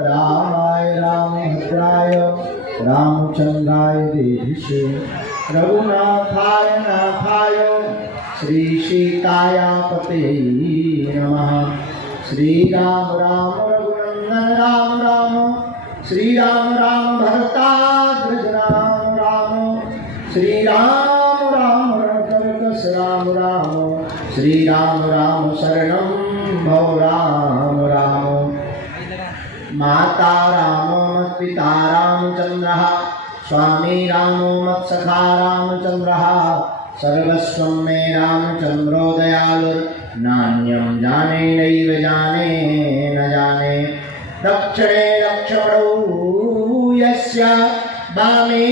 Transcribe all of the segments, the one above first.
रामाय रामभद्राय रामचंद्राय देहिषे रघुनाथाय नाथाय श्री सीताय पतये नमः। श्री राम राम रघुनंदन राम राम श्री राम राम भरताग्रज राम राम श्री राम राम रणकर्कश राम राम श्री राम राम शरणं भव राम राम। माता रामो पिता रामचंद्रः स्वामी रामो मत्सखा रामचंद्रः सर्वस्वं मे रामचंद्रो दयालुर्नान्यं जाने नैव जाने न जाने। दक्षिणे लक्ष्मणौ यस्य वामे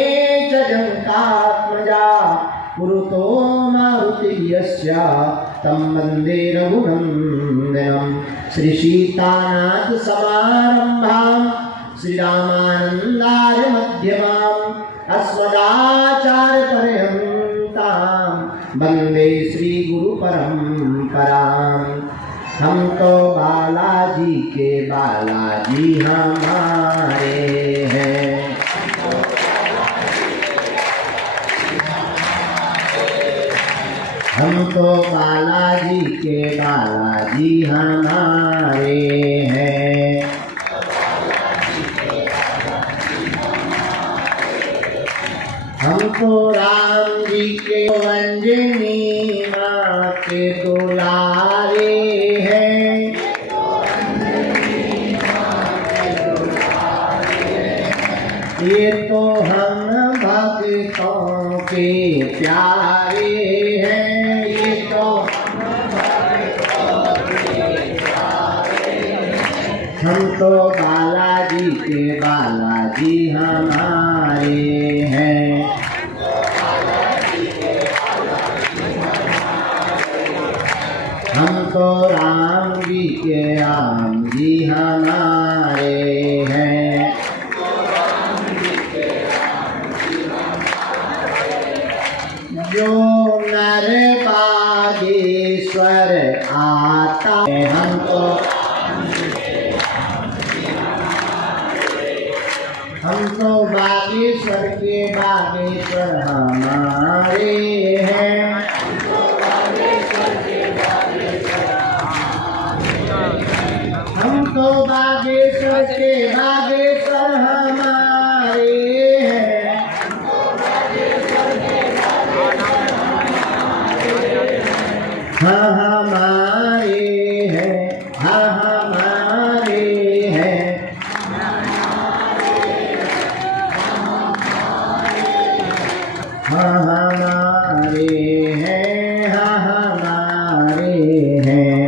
च जनकात्मजा पुरतो मारुतिः यस्य तं वन्दे रघुनन्दनं। श्री सीतानाथ समारंभां श्री रामानंदार्य मध्यमाम् अस्मदाचार्य पर्यन्तां वन्दे श्री गुरु परंपरां। हम तो बालाजी के बालाजी हमारे हैं। हम तो बालाजी के बालाजी हमारे हैं। हम तो राम जी के अंजनी माँ के दुलारे हैं। ये तो हम भक्तों के प्यारे हैं। ये तो हम तो बालाजी के बालाजी हमारे हैं। हम तो राम जी के राम जी हमारे हैं। जो नर बागेश्वर आता है हम तो बागेश्वर के बागेश्वर हमारे हैं। हम तो बागेश्वर के बागेश्वर हमारे हैं। हाँ हमारे हैं, हाँ हमारे हैं। हाँ हमारे हैं, हाँ हमारे हैं।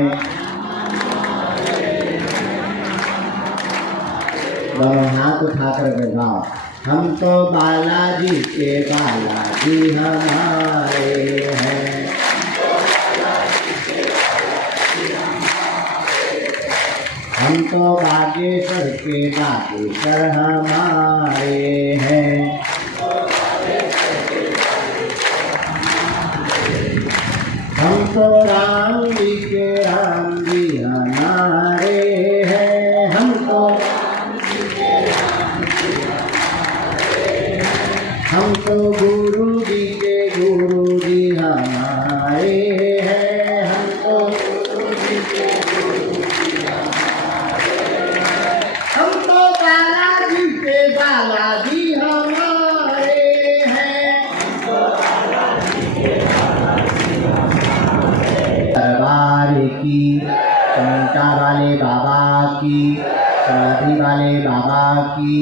दोनों हाथ उठाकर गाओ। हम तो बालाजी के बालाजी हमारे हैं। हम तो बागेश्वर के बागेश्वर हमारे हैं। हम तो राम जी के राम जी हमारे हैं। हम तो गुरु जी के गुरु जी हमारे हैं। हम तो गुरु जी के गुरु जी हमारे हैं। हम तो बालाजी के बालाजी हमारे हैं। दरबार की चमटा वाले बाबा की समाधि वाले बाबा की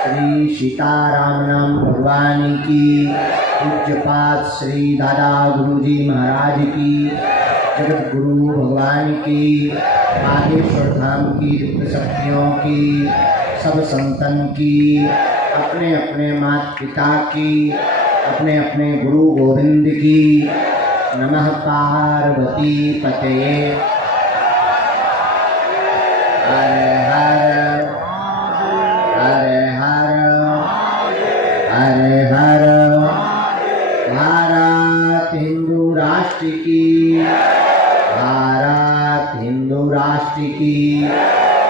श्री सीताराम नाम भगवान की पूज्यपाद श्री दादा गुरुजी महाराज की जगत गुरु भगवान की बागेश्वर धाम की दिव्य शक्तियों की सब संतन की अपने अपने माता पिता की अपने अपने गुरु गोविंद की। नमः पार्वती पतये। हर हर हरे हर हरे हर। भारत हिंदू राष्ट्र की, भारत हिंदू राष्ट्र राष्ट्र की,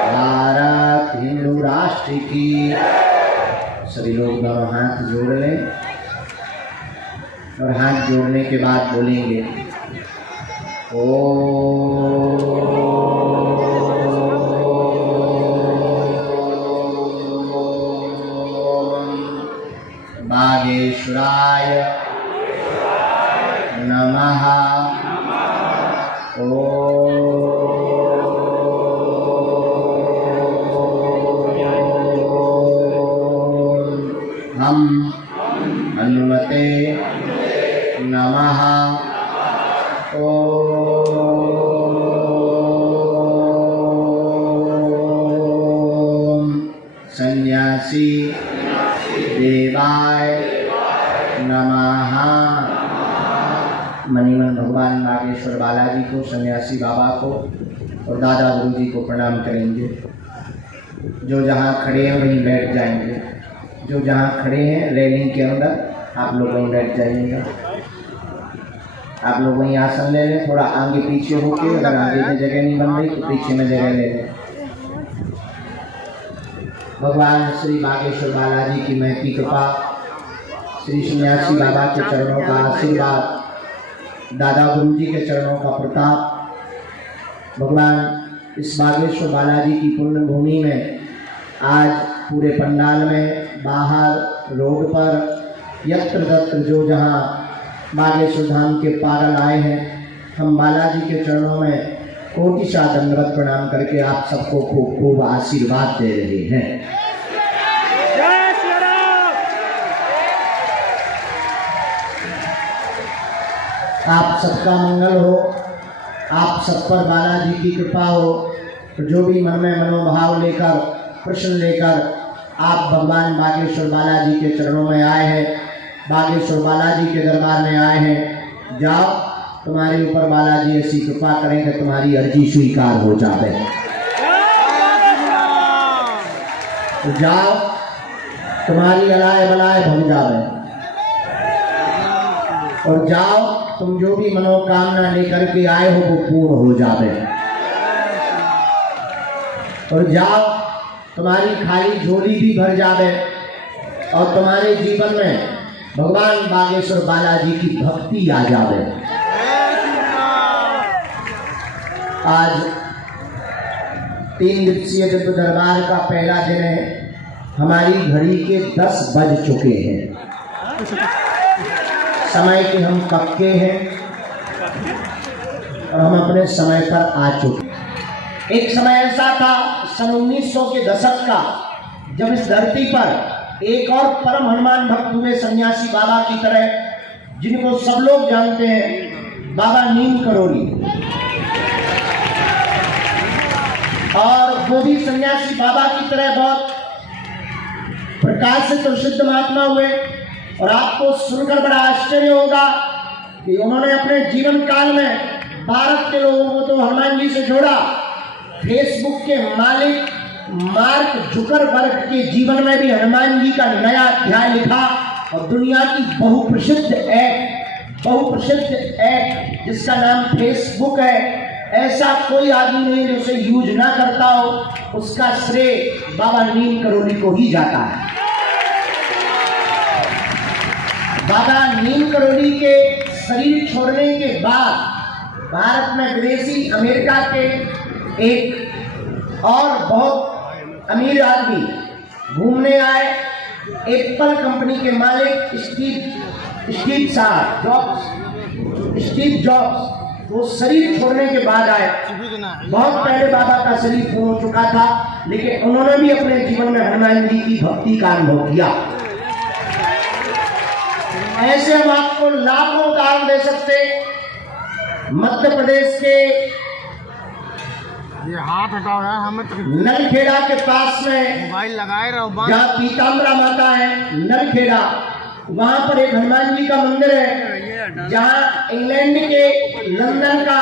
भारत हिंदू राष्ट्र की। सभी लोग दोनों हाथ जोड़ लें और हाथ जोड़ने के बाद बोलेंगे ओम बागेश्वराय नमः। हम हनुमते नमः। ओम सन्यासी देवाय नमः। मणिमन भगवान नागेश्वर बालाजी को, सन्यासी बाबा को और दादा गुरु जी को प्रणाम करेंगे। जो जहाँ खड़े हैं वहीं बैठ जाएंगे। जो जहाँ खड़े हैं रेलिंग के अंदर, आप लोग वहीं बैठ जाइएगा। आप लोग वहीं आसन ले लें, थोड़ा आगे पीछे होके, अगर आगे में जगह नहीं बन रही तो पीछे में जगह ले लें। भगवान श्री बागेश्वर बालाजी की महती कृपा, श्री सन्यासी बाबा के चरणों का आशीर्वाद, दादा गुरु जी के चरणों का प्रताप, भगवान इस बागेश्वर बालाजी की पुण्य भूमि में आज पूरे पंडाल में, बाहर रोड पर, यत्र तत्र जो जहाँ बागेश्वर धाम के पागल आए हैं, हम बालाजी के चरणों में कोटिशा दंडवत प्रणाम करके आप सबको खूब खूब आशीर्वाद दे रहे हैं। आप सबका मंगल हो, आप सब पर बालाजी की कृपा हो। तो जो भी मन में मनोभाव लेकर, प्रश्न लेकर आप भगवान बागेश्वर बालाजी के चरणों में आए हैं, बागेश्वर बालाजी के दरबार में आए हैं, जाओ, तुम्हारे ऊपर बालाजी ऐसी कृपा करें कि तुम्हारी अर्जी स्वीकार हो जाए। तो जाओ, तुम्हारी अलाय बलाय भग जाए। और जाओ, तुम जो भी मनोकामना लेकर के आए हो वो पूर्ण हो जाए। और जाओ, तुम्हारी खाली झोली भी भर जाए और तुम्हारे जीवन में भगवान बागेश्वर बालाजी की भक्ति आ जाए। आज 3 दिवसीय दिव्य दरबार का पहला दिन है। हमारी घड़ी के 10 बज चुके हैं। समय के हम पक्के हैं और हम अपने समय पर आ चुके। एक समय ऐसा था सन 1900 के दशक का, जब इस धरती पर एक और परम हनुमान भक्त हुए, सन्यासी बाबा की तरह, जिनको सब लोग जानते हैं, बाबा नीम करोली। और वो भी सन्यासी बाबा की तरह बहुत प्रकाशित और सिद्ध महात्मा हुए। और आपको सुनकर बड़ा आश्चर्य होगा कि उन्होंने अपने जीवन काल में भारत के लोगों को तो हनुमान जी से जोड़ा। फेसबुक के मालिक मार्क जुकरबर्ग के जीवन में भी हनुमान जी का नया अध्याय लिखा और दुनिया की बहुप्रसिद्ध ऐप जिसका नाम फेसबुक है, ऐसा कोई आदमी नहीं जो उसे यूज ना करता हो। उसका श्रेय बाबा नीम करोली को ही जाता है। बाबा नीम करोली के शरीर छोड़ने के बाद भारत में विदेशी अमेरिका के एक और बहुत अमीर आदमी घूमने आए। एप्पल कंपनी के मालिक स्टीव जॉब्स वो शरीर छोड़ने के बाद आए। बहुत पहले बाबा का शरीर पूर्ण हो चुका था, लेकिन उन्होंने भी अपने जीवन में हनुमान जी की भक्ति का अनुभव किया। ऐसे हम आपको लाखों उदाहरण दे सकते। मध्य प्रदेश के ये हाथ हटाओ यार, हमें नलखेड़ा के पास में मोबाइल लगाए रहो, जहाँ पीताम्बरा माता है, नलखेड़ा, वहाँ पर एक हनुमान जी का मंदिर है, जहाँ इंग्लैंड के लंदन का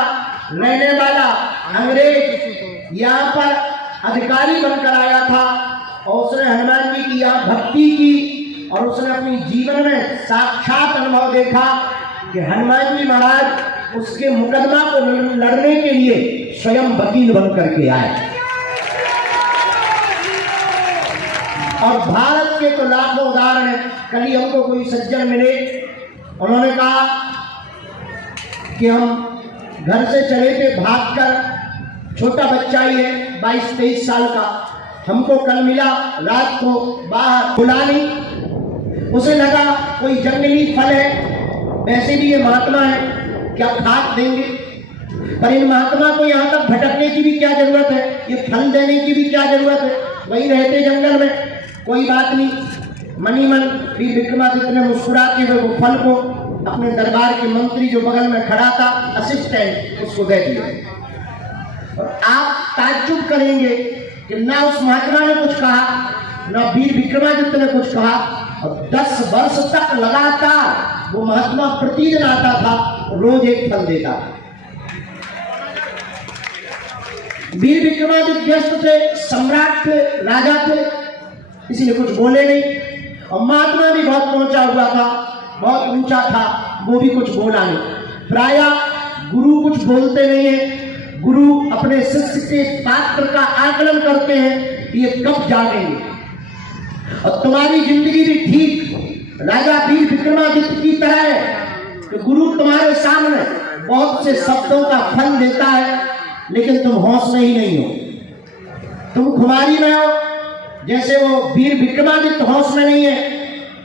रहने वाला अंग्रेज यहाँ पर अधिकारी बनकर आया था और उसने हनुमान जी की यहाँ भक्ति की और उसने अपनी जीवन में साक्षात अनुभव देखा कि हनुमान जी महाराज उसके मुकदमा को लड़ने के लिए स्वयं वकील बन करके आए। और भारत के तो लाखों उदाहरण हैं। कल ही हमको कोई सज्जन मिले, उन्होंने कहा कि हम घर से चले थे भागकर, छोटा बच्चा ही है 22-23 साल का, हमको कल मिला रात को बाहर, बुला नहीं, उसे लगा कोई जंगली फल है, वैसे भी ये महात्मा है, क्या खाक देंगे, पर इन महात्मा को यहाँ तक भटकने की भी क्या जरूरत है, ये फल देने की भी क्या जरूरत है, वही रहते जंगल में, कोई बात नहीं। मनी मन वीर विक्रमादित्य ने मुस्कुरा के वो फल को अपने दरबार के मंत्री जो बगल में खड़ा था, असिस्टेंट, उसको दे दिया। और आप ताज्जुब करेंगे कि ना उस महात्मा ने कुछ कहा, ना वीर विक्रमादित्य ने कुछ कहा, और 10 वर्ष तक लगातार वो महात्मा प्रतिदिन आता था, रोज एक फल देता। वीर विक्रमादित्य व्यस्त थे, सम्राट थे, राजा थे, किसी ने कुछ बोले नहीं। और महात्मा भी बहुत पहुंचा हुआ था, बहुत ऊंचा था, वो भी कुछ बोला नहीं। प्रायः गुरु कुछ बोलते नहीं है, गुरु अपने शिष्य के पात्र का आकलन करते हैं कि ये कब जागेंगे। और तुम्हारी जिंदगी भी ठीक राजा वीर विक्रमादित्य की तरह है कि गुरु तुम्हारे सामने बहुत से शब्दों का फल देता है, लेकिन तुम होश में ही नहीं हो, तुम खुमारी में हो। जैसे वो वीर विक्रमादित्य होश में नहीं है,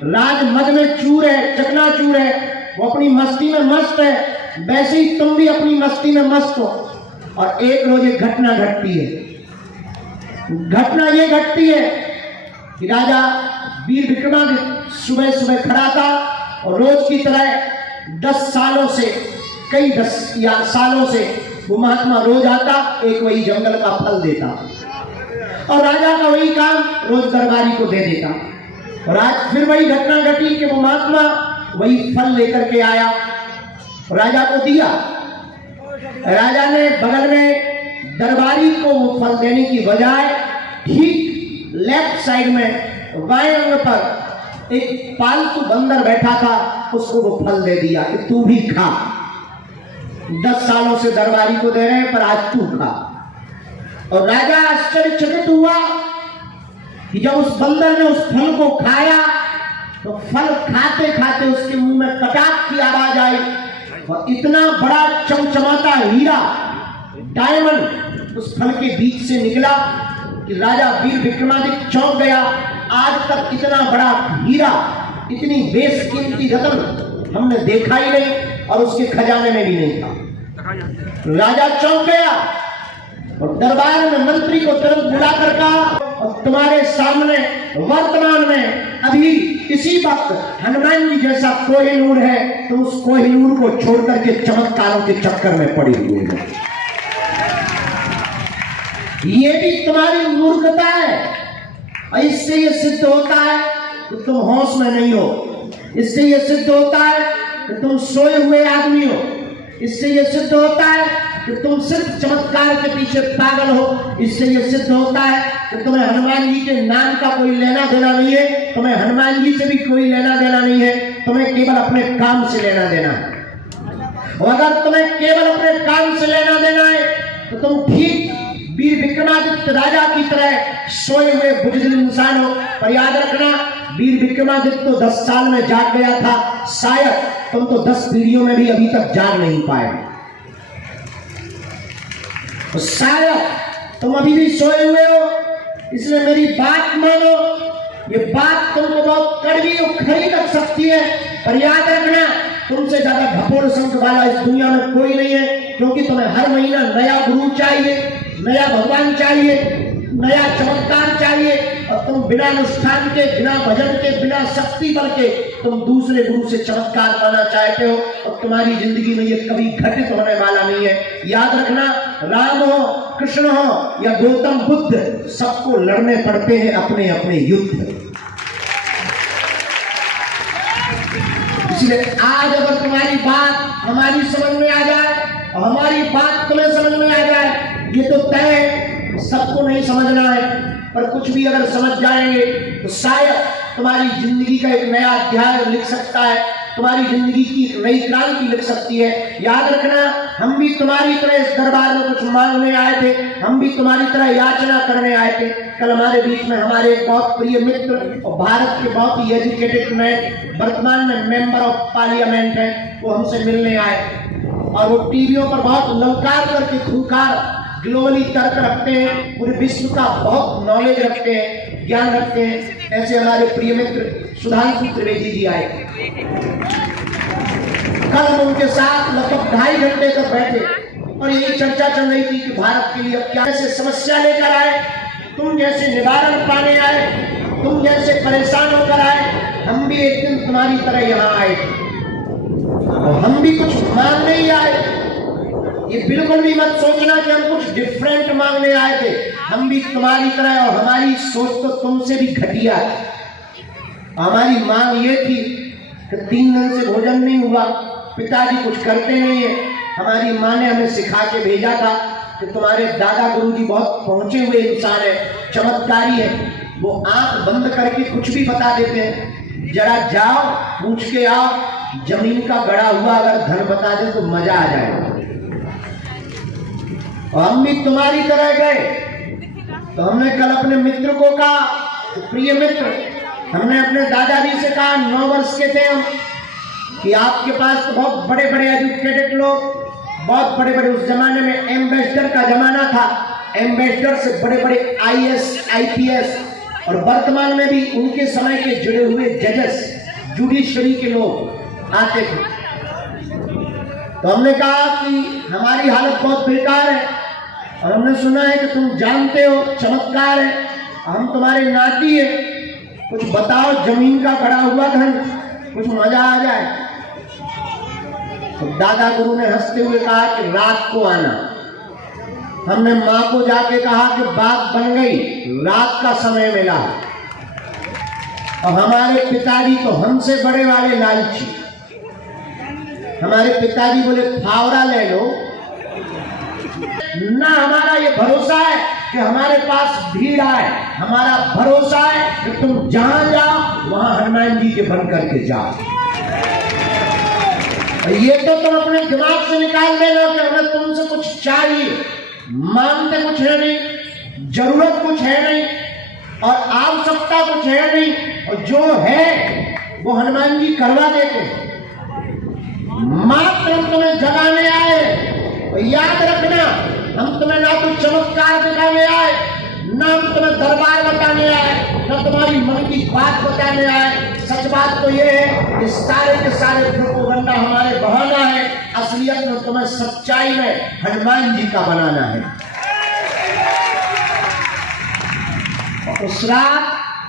राज मद में चूर है, चकनाचूर है, वो अपनी मस्ती में मस्त है, वैसे ही तुम भी अपनी मस्ती में मस्त हो। और एक रोज एक घटना घटती है। घटना ये घटती है कि राजा वीर विक्रमादित्य सुबह सुबह खड़ा था और रोज की तरह 10 सालों से, कई 10 या सालों से वो महात्मा रोज आता, एक वही जंगल का फल देता, और राजा का वही काम रोज दरबारी को दे देता। और आज फिर वही घटना घटी कि वो महात्मा वही फल लेकर के आया, राजा को दिया। राजा ने बगल में दरबारी को वो फल देने की बजाय ठीक लेफ्ट साइड में बाएं अंग पर एक पालतू बंदर बैठा था, उसको वो फल दे दिया कि तू भी खा। 10 सालों से दरबारी को दे रहे हैं, पर आज तू खा। और राजा आश्चर्यचकित हुआ कि जब उस बंदर ने उस फल को खाया तो फल खाते खाते उसके मुंह में कटाक की आवाज आई, और इतना बड़ा चमचमाता हीरा, डायमंड उस फल के बीच से निकला कि राजा वीर विक्रमादित्य चौंक गया। आज तक इतना बड़ा हीरा, इतनी बेशकीमती रत्न हमने देखा ही नहीं, और उसके खजाने में भी नहीं था। राजा चौंक गया और दरबार में मंत्री को तुरंत बुलाकर कहा, और तुम्हारे सामने वर्तमान में अभी इसी वक्त हनुमान जी जैसा कोहिनूर है, तो उस कोहिनूर को छोड़कर के चमत्कारों के चक्कर में पड़े हुए हैं। ये भी तुम्हारी मूर्खता है, और इससे ये सिद्ध होता है कि तुम होश में नहीं हो, इससे ये सिद्ध होता है कि तुम सोए हुए आदमी हो, इससे ये सिद्ध होता है कि तुम सिर्फ चमत्कार के पीछे पागल हो, इससे ये सिद्ध होता है कि तुम्हें हनुमान जी के नाम का कोई लेना देना नहीं है, तुम्हें हनुमान जी से भी कोई लेना देना नहीं है, तुम्हें केवल अपने काम से लेना देना है। और अगर तुम्हें केवल अपने काम से लेना देना है तो तुम ठीक वीर विक्रमादित्य राजा की तरह सोए हुए बुजुर्ग इंसान हो। पर याद रखना, वीर विक्रमादित्य तो 10 साल में जाग गया था, शायद तुम तो 10 पीढ़ियों में भी अभी तक जाग नहीं पाए, तो शायद तुम अभी भी सोए हुए हो। इसलिए मेरी बात मानो, ये बात तुमको बहुत कड़वी और खरी लग सकती है, पर याद रखना, तुमसे ज्यादा घपोड़ संख वाला इस दुनिया में कोई नहीं है, क्योंकि तुम्हें हर महीना नया गुरु चाहिए, नया भगवान चाहिए, नया चमत्कार चाहिए, और तुम बिना अनुष्ठान के, बिना भजन के, बिना शक्ति बल के तुम दूसरे गुरु से चमत्कार पाना चाहते हो, और तुम्हारी जिंदगी में ये कभी घटित होने वाला नहीं है। याद रखना, राम हो, कृष्ण हो या गौतम बुद्ध, सबको लड़ने पड़ते हैं अपने अपने युद्ध। इसलिए आज अगर तुम्हारी बात हमारी समझ में आ जाए और हमारी बात तुम्हें समझ में आ जाए, ये तो तय है, सबको नहीं समझना है, पर कुछ भी अगर समझ जाएंगे तो शायद तुम्हारी जिंदगी का एक नया अध्याय लिख सकता है। तुम्हारी जिंदगी की नई क्रांति लिख सकती है। याद रखना, हम भी तुम्हारी तरह इस दरबार में कुछ मांगने आए थे, हम भी तुम्हारी तरह याचना करने आए थे। कल हमारे बीच में हमारे एक बहुत प्रिय मित्र और भारत के बहुत ही एजुकेटेड मैन, वर्तमान में मेंबर ऑफ पार्लियामेंट है, वो हमसे मिलने आए और वो टीवियों पर बहुत ललकार करके खूंखार ग्लोबली तर्क रखते हैं, पूरे विश्व का बहुत नॉलेज रखते हैं, ज्ञान रखते हैं। ऐसे हमारे प्रिय मित्र सुधांशु त्रिवेदी जी आए। कल हम उनके साथ लगभग 2.5 घंटे तक बैठे और यही चर्चा चल रही थी कि भारत के लिए क्या ऐसे समस्या लेकर आए, तुम जैसे निवारण पाने आए, तुम जैसे परेशान होकर आए, हम भी एक दिन तुम्हारी तरह यहाँ आए और हम भी कुछ मांगने ही आए। ये बिल्कुल भी मत सोचना कि हम कुछ डिफरेंट मांगने आए थे, हम भी तुम्हारी तरह, और हमारी सोच तो तुमसे भी घटिया है। हमारी मांग ये थी कि 3 दिन से भोजन नहीं हुआ, पिताजी कुछ करते नहीं है। हमारी माँ ने हमें सिखा के भेजा था कि तुम्हारे दादा गुरुजी बहुत पहुंचे हुए इंसान है, चमत्कारी है, वो आंख बंद करके कुछ भी बता देते हैं। जरा जाओ, पूछ के आओ, जमीन का गड़ा हुआ अगर धन बता दे तो मजा आ जाएगा। और हम भी तुम्हारी तरह गए तो हमने कल अपने मित्र को कहा, प्रिय मित्र, हमने अपने दादाजी से कहा, 9 वर्ष के थे हम, कि आपके पास तो बहुत बड़े बड़े एजुकेटेड लोग, बहुत बड़े बड़े, उस जमाने में एम्बेसडर का जमाना था, एम्बेसडर से बड़े बड़े IAS IPS, और वर्तमान में भी उनके समय के जुड़े हुए जजेस, जुडिशरी के लोग आते थे। तो हमने कहा कि हमारी हालत बहुत बेकार है और हमने सुना है कि तुम जानते हो चमत्कार है, हम तुम्हारे नाती है, कुछ बताओ, जमीन का गड़ा हुआ धन, कुछ मजा आ जाए। तो दादा गुरु ने हंसते हुए कहा कि रात को आना। हमने माँ को जाके कहा कि बात बन गई, रात का समय मिला। और हमारे पिताजी तो हमसे बड़े वाले लालची, हमारे पिताजी बोले फावड़ा ले लो ना। हमारा ये भरोसा है कि हमारे पास भीड़ आए, हमारा भरोसा है कि तुम जहां जाओ वहां हनुमान जी के बन करके जाओ। ये तो तुम अपने दिमाग से निकाल देना कि हमें तुमसे कुछ चाहिए, मांगते कुछ है नहीं, जरूरत कुछ है नहीं, और आवश्यकता कुछ है नहीं, और जो है वो हनुमान जी करवा देते हैं। मात्र हम तुम्हें जगाने आए, और याद रखना, हम तुम्हें ना तो चमत्कार दिखाने आए, ना हम तुम्हें दरबार बताने आए, ना तुम्हारी मन की बात बताने आए। सच बात तो ये है कि सारे के सारे प्रोपेगेंडा हमारे बहाना है, असलियत में तुम्हें सच्चाई में हनुमान जी का बनाना है। उस रात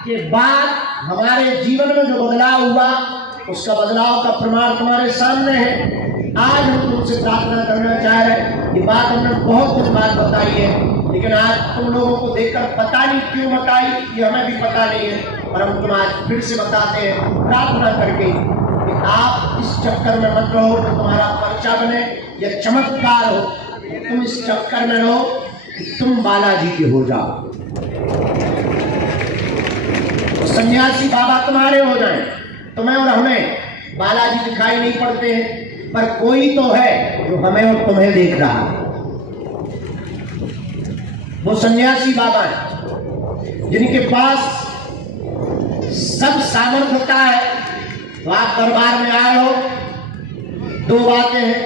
के बाद हमारे जीवन में जो बदलाव हुआ, उसका बदलाव का प्रमाण तुम्हारे सामने है। आज हम तुमसे प्रार्थना करना चाह रहे हैं। ये बात हमने बहुत दिन बाद बताई है, लेकिन आज तुम लोगों को देखकर पता नहीं क्यों बताई, ये हमें भी पता नहीं है, और हम तुम आज फिर से बताते हैं प्रार्थना करके कि आप इस चक्कर में मत रहो कि तुम्हारा पर्चा बने या चमत्कार हो। तुम इस चक्कर में रहो कि तुम बालाजी के हो जाओ, तो सन्यासी बाबा तुम्हारे हो जाए। तुम्हें और हमें बालाजी दिखाई नहीं पड़ते हैं, पर कोई तो है जो हमें और तुम्हें देख रहा है। वो सन्यासी बाबा है जिनके पास सब सामर्थ्यता है। तो आप दरबार में आए हो, 2 बातें हैं।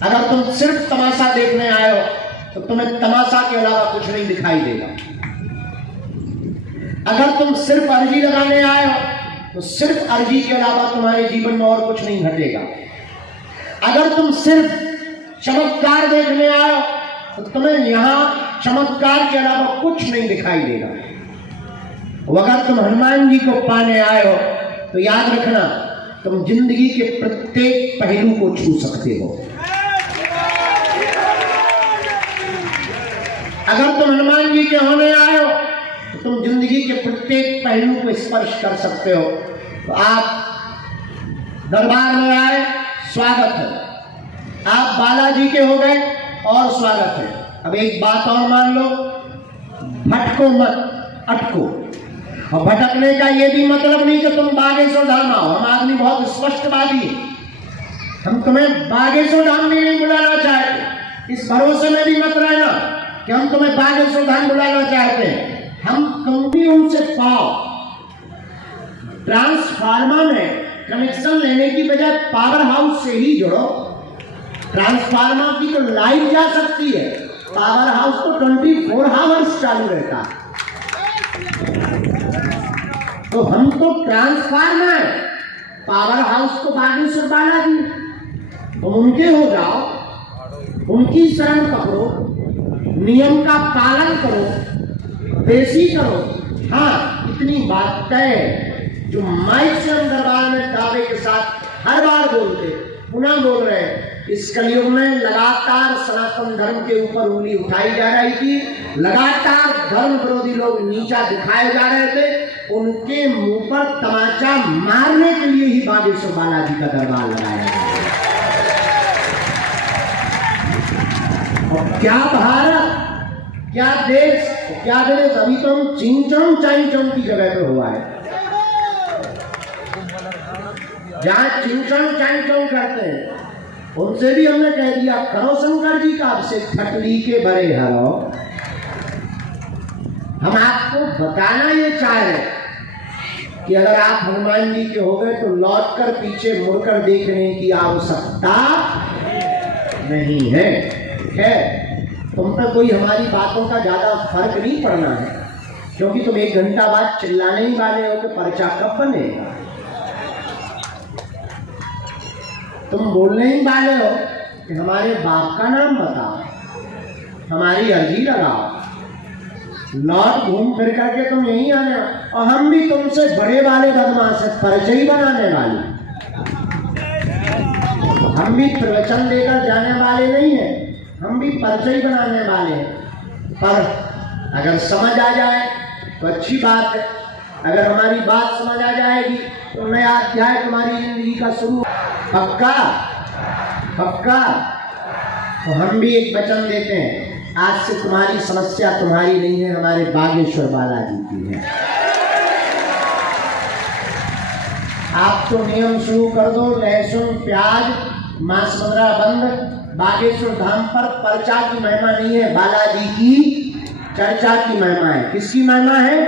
अगर तुम सिर्फ तमाशा देखने आए हो तो तुम्हें तमाशा के अलावा कुछ नहीं दिखाई देगा। अगर तुम सिर्फ अर्जी लगाने आए हो तो सिर्फ अर्जी के अलावा तुम्हारे जीवन में और कुछ नहीं घटेगा। अगर तुम सिर्फ चमत्कार देखने आए हो तो तुम्हें यहां चमत्कार के अलावा कुछ नहीं दिखाई देगा। अगर तुम हनुमान जी को पाने आए हो तो याद रखना, तुम जिंदगी के प्रत्येक पहलू को छू सकते हो। अगर तुम हनुमान जी के होने आए हो तो तुम जिंदगी के प्रत्येक पहलू को स्पर्श कर सकते हो। तो आप दरबार में आए, स्वागत है। आप बालाजी के हो गए और स्वागत है। अब एक बात और मान लो, भटको मत, अटको। और भटकने का ये भी मतलब नहीं कि तुम बागेश्वर धाम आओ। हम आदमी बहुत स्पष्टवादी, हम तुम्हें बागेश्वर धाम में नहीं बुलाना चाहते। इस भरोसे में भी मत रहना कि हम तुम्हें बागेश्वर धाम बुलाना चाहते हैं। हम तुम भी उनसे पाओ। ट्रांसफार्मर में कनेक्शन लेने की बजाय पावर हाउस से ही जुड़ो। ट्रांसफार्मर की तो लाइट जा सकती है, पावर हाउस तो 24 आवर्स चालू रहता है। तो हम तो ट्रांसफार्मर, पावर हाउस तो बागेश्वर बालाजी, तुम उनके हो जाओ, उनकी शरण पकड़ो, नियम का पालन करो, पेशी करो। हाँ, इतनी बात तय जो माइक से हम दरबार में दावे के साथ हर बार बोलते, पुनः बोल रहे हैं, इस कलयुग में लगातार सनातन धर्म के ऊपर उंगली उठाई जा रही थी, लगातार धर्म विरोधी लोग नीचा दिखाए जा रहे थे। उनके मुंह पर तमाचा मारने के लिए ही बागेश्वर बालाजी का दरबार लगाया गया। और क्या भारत, क्या देश, क्या देश, अभी तो हम चिंचम चाइचम की जगह पे हुआ है, जहां चिंचम चाइचम करते हैं। उनसे भी हमने कह दिया, करो शंकर जी का अभिषेक, खटली के बड़े हरो। हम आपको बताना ये चाह रहे कि अगर आप हनुमान जी के हो गए तो लौटकर पीछे मुड़कर देखने की आवश्यकता नहीं है। तुम पे कोई हमारी बातों का ज्यादा फर्क नहीं पड़ना है, क्योंकि तुम 1 घंटा बाद चिल्लाने ही वाले हो कि पर्चा कब बनेगा। तुम बोलने ही वाले हो कि हमारे बाप का नाम बताओ, हमारी अर्जी लगाओ। लौट घूम फिर करके तुम यही आने, और हम भी तुमसे बड़े वाले बदमाश है, पर्चे ही बनाने वाले। हम भी प्रवचन लेकर जाने वाले नहीं है, हम भी पर्चे ही बनाने वाले हैं। पर अगर समझ आ जाए तो अच्छी बात है, अगर हमारी बात समझ आ जाएगी तो नया अध्याय तुम्हारी जिंदगी का शुरू। पक्का पक्का। तो हम भी एक वचन देते हैं, आज से तुम्हारी समस्या तुम्हारी नहीं है, हमारे बागेश्वर बालाजी की है। आप तो नियम शुरू कर दो, लहसुन प्याज मांस मदिरा बंद। बागेश्वर धाम पर पर्चा की महिमा नहीं है, बालाजी की चर्चा की महिमा है। किसकी महिमा है?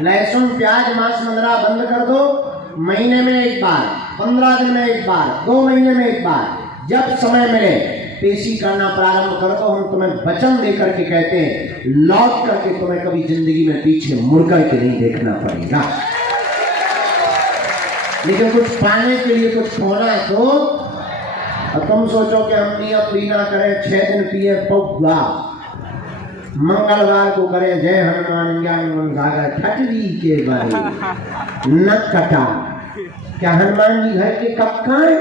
लहसुन प्याज मांस मदिरा बंद कर दो। महीने में एक बार, 15 दिन में एक बार, 2 महीने में एक बार, जब समय मिले पेशी करना प्रारंभ कर दो। हम तुम्हें वचन देकर के कहते हैं, लौट करके तुम्हें कभी जिंदगी में पीछे मुड़कर के नहीं देखना पड़ेगा। लेकिन कुछ पाने के लिए कुछ होना है तो, और तुम सोचो कि हम नियम भी ना करें, 6 दिन पिए पौधा, मंगलवार को करें जय हनुमान ज्ञान सागर, ठटली के बारे न कटा। क्या हनुमान जी घर के कब खाए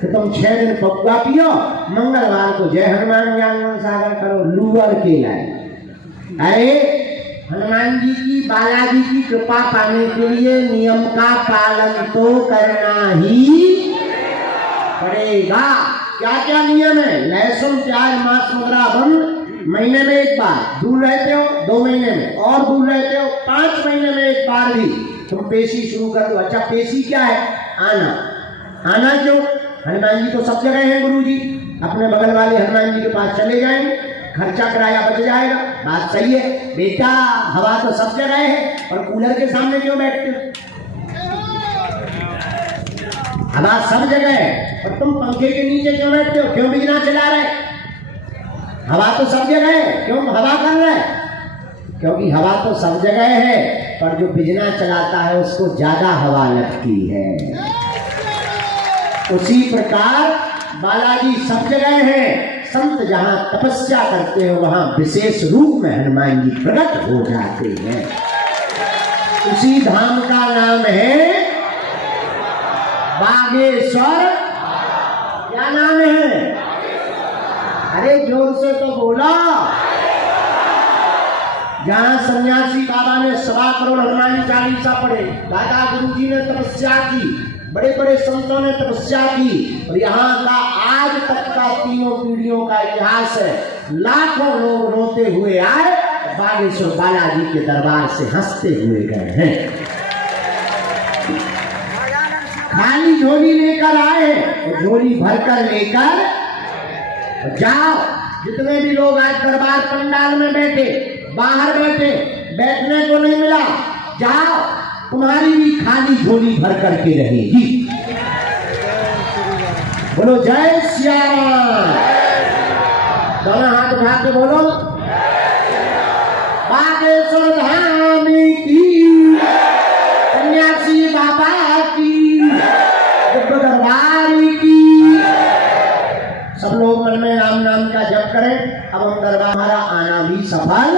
कि तुम 6 दिन पौधा पियो, मंगलवार को जय हनुमान ज्ञान सागर करो, लूअर के लाए। अरे हनुमान जी की, बालाजी की कृपा पाने के लिए नियम का पालन तो करना ही पड़ेगा। क्या क्या नियम है? लहसुन प्याज मांस मदिरा बंद, महीने में एक बार। दूर रहते हो 2 महीने में, और दूर रहते हो 5 महीने में एक बार भी तुम पेशी शुरू कर दो। अच्छा, पेशी क्या है? आना। आना क्यों? हनुमान जी तो सब जगह हैं गुरु जी, अपने बगल वाले हनुमान जी के पास चले जाएंगे, खर्चा किराया बच जाएगा। बात सही है बेटा, हवा तो सब जगह है, और कूलर के सामने क्यों बैठते हो? हवा सब जगह है, और तुम पंखे के नीचे क्यों बैठते हो? क्यों बिजली चला रहे? हवा तो सब जगह है, क्यों हवा कर रहा है? क्योंकि हवा तो सब जगह है, पर जो बिजना चलाता है उसको ज्यादा हवा लगती है। उसी प्रकार बालाजी सब जगह है। संत जहां तपस्या करते हैं वहां विशेष रूप में हनुमान जी प्रकट हो जाते हैं। उसी धाम का नाम है बागेश्वर। क्या नाम है? अरे जोर से तो बोला। जहां सन्यासी बाबा ने 1.25 करोड़ हनुमान चालीसा पढ़े, दादा गुरु जी ने तपस्या की, बड़े बड़े संतों ने तपस्या की, और यहाँ का आज तक का 3 पीढ़ियों का इतिहास है। लाखों लोग रोते हुए आए, बागेश्वर बालाजी के दरबार से हंसते हुए गए हैं। खाली झोली लेकर आए तो झोली भरकर लेकर जाओ। जितने भी लोग आज दरबार पंडाल में बैठे, बाहर बैठे, बैठने को नहीं मिला, जाओ, तुम्हारी भी खाली झोली भर करके रहेगी। बोलो जय श्री राम। दोनों हाथ उठा के बोलो बागेश्वर धाम की, सन्यासी बाबा की, दरबार की। सब लोग मन में राम नाम का जप करें। अब हम दरबार हमारा आना भी सफल,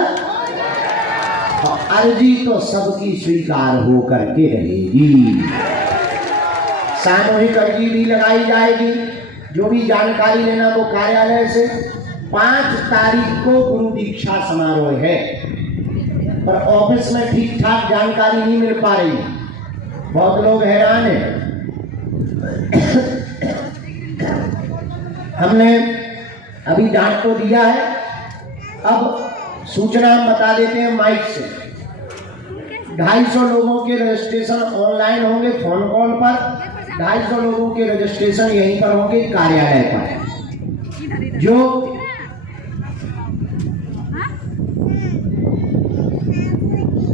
और अर्जी तो सबकी स्वीकार हो करके रहेगी। सामूहिक अर्जी भी लगाई जाएगी। जो भी जानकारी लेना वो कार्यालय से। 5 तारीख को गुरु दीक्षा समारोह है, पर ऑफिस में ठीक ठाक जानकारी नहीं मिल पा रही। बहुत लोग हैरान हैं। हमने अभी डांट तो दिया है, अब सूचना हम बता देते हैं माइक से। 250 लोगों के रजिस्ट्रेशन ऑनलाइन होंगे फोन कॉल पर, 250 लोगों के रजिस्ट्रेशन यहीं पर होंगे कार्यालय पर। जो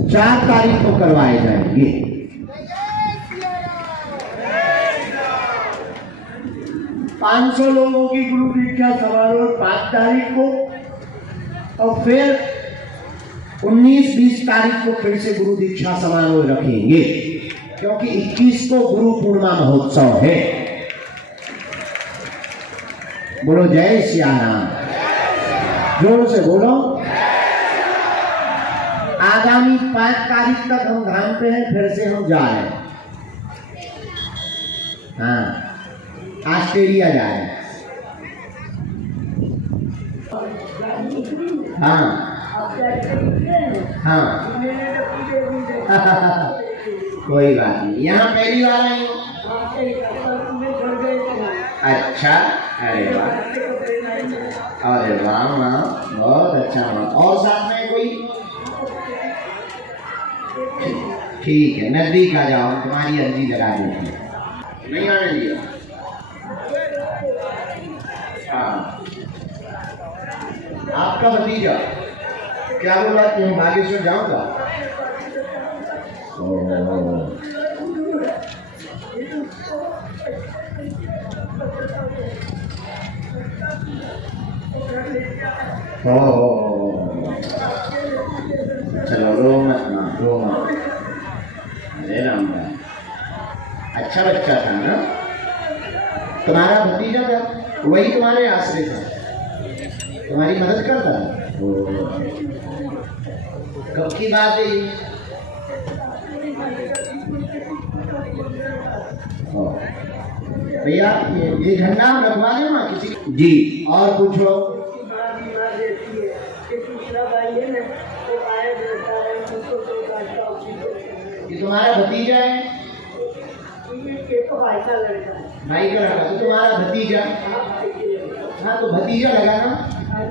4 तारीख को करवाए जाएंगे। 500 लोगों की गुरु दीक्षा समारोह 5 तारीख को, और फिर 19-20 तारीख को फिर से गुरु दीक्षा समारोह रखेंगे, क्योंकि 21 को गुरु पूर्णिमा महोत्सव है। बोलो जय श्री राम। जोर से बोलो। आगामी 5 तारीख तक हम धाम पे हैं, फिर से हम जा रहे हैं। हाँ, ऑस्ट्रेलिया जा रहे हैं। हाँ हाँ कोई बात नहीं। यहाँ पहली बार आई हो? अच्छा, अरे वाह, अरे वाह वाह, बहुत अच्छा। और साथ में कोई? ठीक है, नजदीक आ जाओ, तुम्हारी अर्जी लगा देती है। नहीं आने दिया? हाँ, आपका भतीजा क्या बोल रहा है? बागेश्वर जाऊंगा। चलो रो मत ना, रो मत। अरे राम राम, अच्छा बच्चा था ना तुम्हारा भतीजा था, वही तुम्हारे आश्रय था, तुम्हारी मदद करता था। कब की बात है भैया? ये झंडा हम रखवा दें ना किसी जी। और पूछो। ये तुम्हारा भतीजा है? भाई का लड़का, तो तुम्हारा भतीजा। हाँ, तो भतीजा लगा ना। हाँ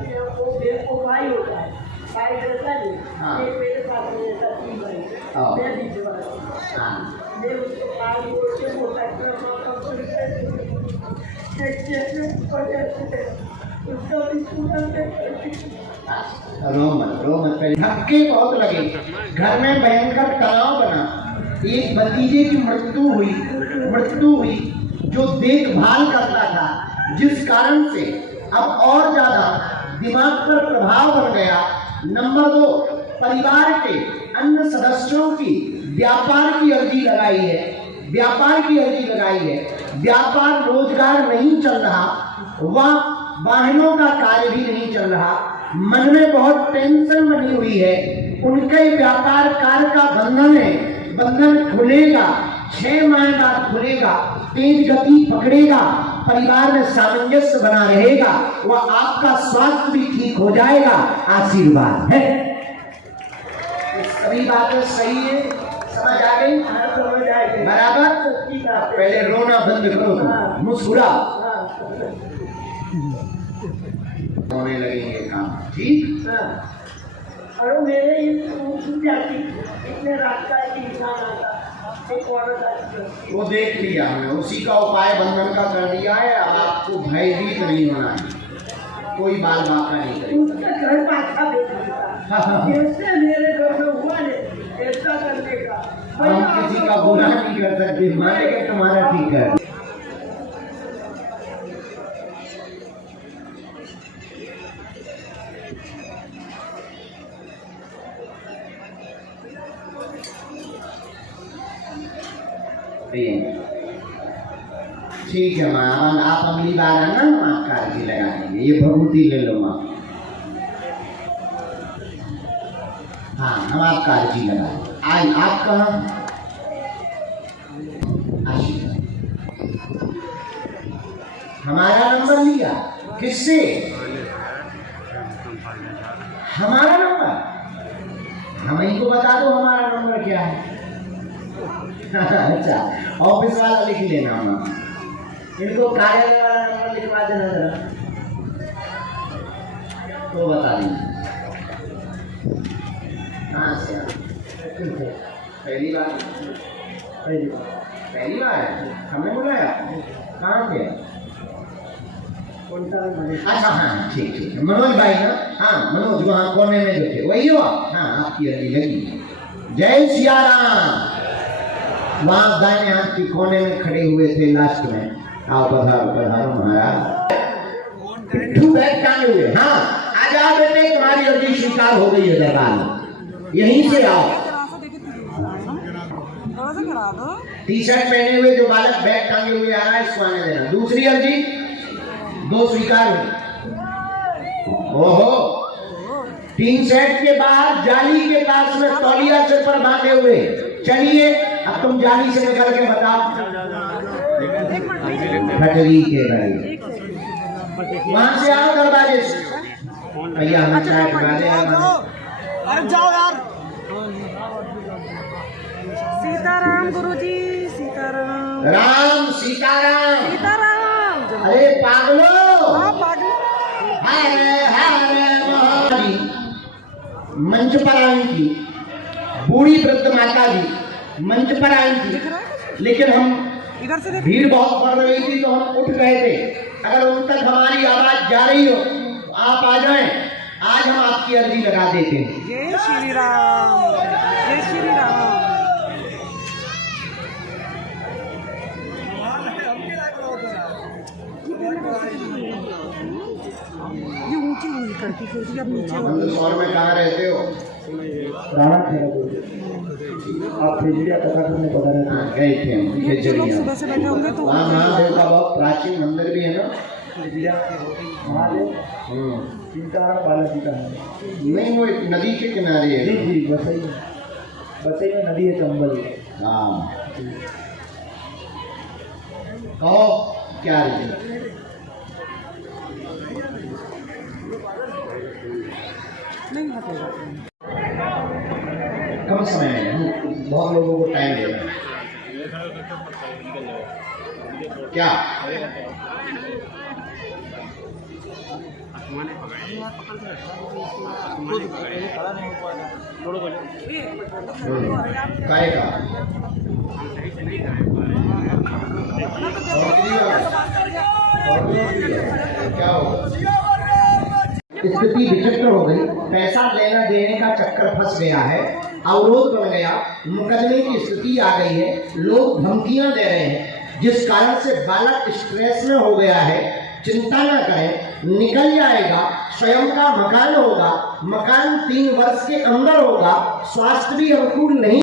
रो मत। धक्के बहुत लगे, घर में भयंकर तनाव बना। एक भतीजे की मृत्यु हुई जो देखभाल करता था, जिस कारण से अब और ज्यादा दिमाग पर प्रभाव बन गया। नंबर 2, परिवार के अन्य सदस्यों की व्यापार की अर्जी लगाई है। व्यापार रोजगार नहीं चल रहा, वाहनों का कार्य भी नहीं चल रहा। मन में बहुत टेंशन बनी हुई है। उनके व्यापार कार्य का बंधन खुलेगा, 6 माह बाद खुलेगा, तेज गति पकड़ेगा, परिवार में सामंजस्य बना रहेगा, वह आपका स्वास्थ्य भी ठीक हो जाएगा। आशीर्वाद है। सभी बातें सही है, समझ आ गई? बराबर। पहले रोना बंद करो, मुस्कुरा, होने लगेंगे काम। ठीक। और मेरे छूट जाती इतने रात का एक इंसान आता, एक औरत आती। वो देख लिया हमने, उसी का उपाय बंधन का कर दिया है। अब आपको भयभीत नहीं होना है, कोई बाल बाका नहीं करेगा। उसका घर पाछा बेचता जैसे मेरे घर में हुआ ने ऐसा करने का। हम किसी का बुरा नहीं कर सकते, मानेगा तुम्हारा ठीक है। ठीक है माँ, आप अगली बार आना, हम आपका अर्जी लगा देंगे। ये भभूति ले लो माँ। हाँ, हम आपका अर्जी लगा देंगे। आज आप कहाँ? हमारा नंबर लिया किससे? हमारा नंबर? हमें को बता दो हमारा नंबर क्या है। अच्छा, ऑफिस वाला लिख लेना माँ, इनको कार्यालय वाला नंबर लिखवा देना जरा, तो बता दीजिए। कहाँ से पहली बार? पहली बार है, हमने बुलाया? कहाँ से? अच्छा हाँ ठीक ठीक, मनोज भाई ना? हाँ मनोज, वहाँ कोने में जो थे वही हो? हाँ, आपकी अर्जी लगी। जय सिया राम। वहाँ दाहिने हाथ के कोने में खड़े हुए थे लास्ट में। आओ पधारो पधारो महाराज। पिट्ठू बैग टांगे हुए। हाँ आ जाओ बेटे, तुम्हारी अर्जी स्वीकार हो गई है दरबार में, यहीं से आओ। टी शर्ट पहने हुए जो बालक बैग टांगे हुए आ रहा है, इसको आने देना। दूसरी अर्जी दो स्वीकार हुई। ओहो, टीन सेट के बाहर जाली के पास में तौलिया सिर पर बांधे हुए। चलिए अब तुम जाली से निकल के बताओ। खटरी के भाई वहां से आओ दरवाजे से। भैया हम चाय पका दे। अरे जाओ यार। सीताराम गुरुजी, सीताराम। राम सीताराम। सीताराम। अरे पागलो, पागलो। मंच पर आई थी, बूढ़ी वृद्ध माता जी मंच पर आई थी, लेकिन हम इधर से भीड़ बहुत बढ़ रही थी तो हम उठ गए थे। अगर उन तक हमारी आवाज जा रही हो तो आप आ जाएं, आज हम आपकी अर्जी लगा देते हैं। जय श्री राम, जय श्री राम। ये ऊंची हुई करती करती अब नीचे हो गई। मंदसौर में कहाँ रहते हो? राणा खेड़ा आप खेजड़िया कथा करने पता रहते हाँ, गए थे हम ये जो लोग खेजड़िया। सुबह से बैठे होंगे तो वहाँ महादेव का बहुत प्राचीन मंदिर भी है ना। खेजड़िया महादेव सीताराम बालाजी का है। नहीं, वो एक नदी के किनारे है। जी जी, बसई में नदी है चंबल। हाँ, कहो क्या रीजन? नहीं हटेगा। कम समय में हम बहुत लोगों को टाइम दे रहे हैं। क्या काय का क्या होगा? स्थिति विचित्र हो गई, पैसा लेना देने का चक्कर फंस गया है, अवरोध बन गया, मुकदमे की स्थिति आ गई है, लोग धमकियां दे रहे हैं, जिस कारण से बालक स्ट्रेस में हो गया है। चिंता न करें, निकल जाएगा। स्वयं का मकान होगा, मकान 3 वर्ष के अंदर होगा, स्वास्थ्य भी अनुकूल नहीं